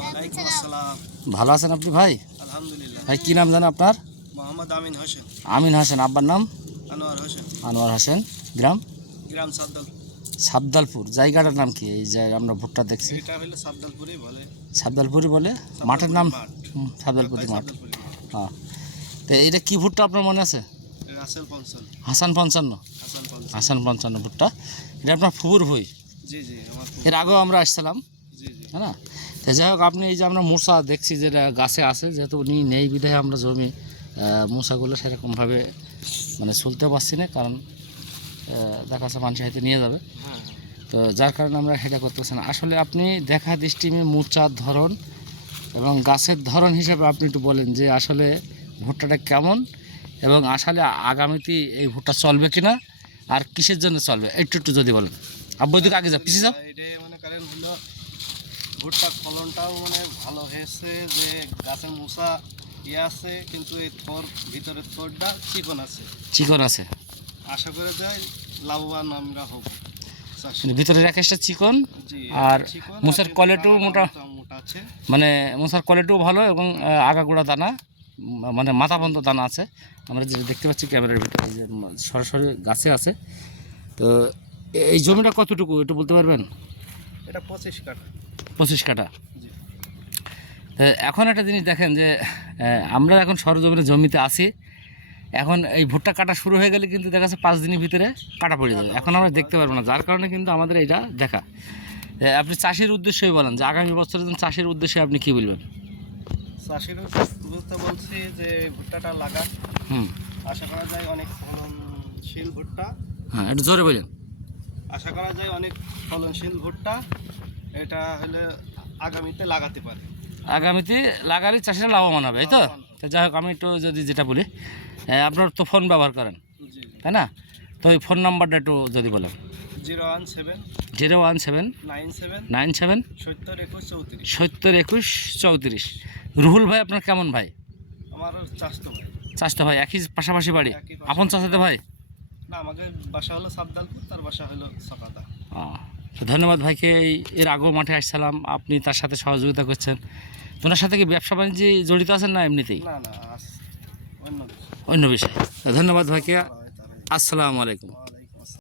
ওয়ালাইকুম আসসালাম। ভালো আছেন আপনি ভাই? আলহামদুলিল্লাহ। ভাই কি নাম জানেন আপনার? মোহাম্মদ আমিন হোসেন। আমিন হোসেন। আব্বার নাম? আনোয়ার হোসেন। আনোয়ার হোসেন। গ্রাম? গ্রাম সাদ্দাল। সাবদালপুর। জায়গাটার নাম কি? এই যে আমরা ভুট্টা দেখছি এটা হলো সাদ্দালপুরই বলে। সাবদালপুরি বলে। মাঠের নাম? মাঠ। সাবদালপুরি মাঠ। সাদ্দালপুরি মাঠ। হ্যাঁ। তো এইটা কি ভুট্টা আপনার মনে আছে? রাসেল পঞ্চল। হাসান 55। হাসান পঞ্চল। হাসান 55 ভুট্টা। এটা আপনার ফুপুর ভুই। জি জি আমার এর আগেও আমরা আসছিলাম, জি জি। হ্যাঁ না? তো যাই হোক, আপনি এই যে আমরা মূসা দেখছি যেটা গাছে আছে, যেহেতু উনি নেই বিধায় আমরা জমি মূসাগুলো সেরকমভাবে মানে শুলতে পারছি না, কারণ দেখা যাচ্ছে মানুষ হয়তো নিয়ে যাবে। হ্যাঁ তো যার কারণে আমরা সেটা করতেছি না। আসলে আপনি দেখা দৃষ্টিমে মূর্চার ধরন এবং গাছের ধরন হিসেবে আপনি একটু বলেন যে আসলে ভুট্টাটা কেমন, এবং আসলে আগামীতে এই ভুট্টা চলবে কিনা আর কিসের জন্য চলবে, একটু একটু যদি বলেন। আব্বু দিকে আগে যা, পিছিয়ে যাও। এটা মনে করেন হলো ভুট্টার ফলনটাও মানে ভালো হয়েছে, যে গাছের মূসা ইয়ে আছে, কিন্তু এই ভিতরের থোরটা চিকন আছে। চিকন আছে। আশা করে যাই লাভবান আমরা হব। ভিতরের একেশটা চিকন, জি, আর চিকন মুসার আর কোয়ালিটিও মোটা, মোটা আছে। মানে মুসার কোয়ালিটিও ভালো, এবং আগাগোড়া দানা, মানে মাথা পর্যন্ত দানা আছে। আমরা যেটা দেখতে পাচ্ছি ক্যামেরার ভিতরে যে সরাসরি গাছে আছে। তো এই জমিটা কতটুকু একটু বলতে পারবেন? এটা 25 কাঠা। 25 কাঠা। জি। এখন একটা জিনিস দেখেন যে আমরা এখন সরজমিনের জমিতে আছি। এখন এই ভুট্টা কাটা শুরু হয়ে গেলে কিন্তু দেখা যাচ্ছে 5 দিনের ভিতরে কাটা পড়ে যাবে। এখন আমরা দেখতে পারবো না, যার কারণে কিন্তু আমাদের এটা দেখা। আপনি চাষির উদ্দেশ্যই বলেন যে আগামী বছরের জন্য চাষির উদ্দেশ্যে আপনি কি বলবেন? চাষির বুঝতে বলছি যে ভুট্টাটা লাগা, আশা করা যায় অনেক ফলনশীল ভুট্টা। হ্যাঁ, একটু জোরে বলেন। আশা করা যায় অনেক ফলনশীল ভুট্টা, এটা হলে আগামীতে লাগাতে পারে। আগামীতে লাগালে চাষিরা লাভবান হবে, এই তো? তো যাই হোক, আমি একটু যদি যেটা বলি, আপনার তো ফোন ব্যবহার করেন, জি। তাই না? তো ওই ফোন নাম্বারটা একটু যদি বলেন। 017 017 97 97 70 21 34। 70 21 34। রুহুল ভাই আপনার কেমন ভাই? আমার চাষতো ভাই। চাষটা ভাই একই পাশাপাশি বাড়ি? একই পাশাপাশি। আপন চাষাতে ভাই? না, আমাদের বাসা হলো সাবদালপুর, তার বাসা হলো সকাতা। তো ধন্যবাদ ভাইকে। এর আগেও মাঠে আসছিলাম, আপনি তার সাথে সহযোগিতা করছেন। ওনার সাথে কি ব্যবসা বাণিজ্যে জড়িত আছেন না এমনিতেই না না, অন্য অন্য বিষয়? ধন্যবাদ ভাইকে। হয় তারা। আসসালামু আলাইকুম।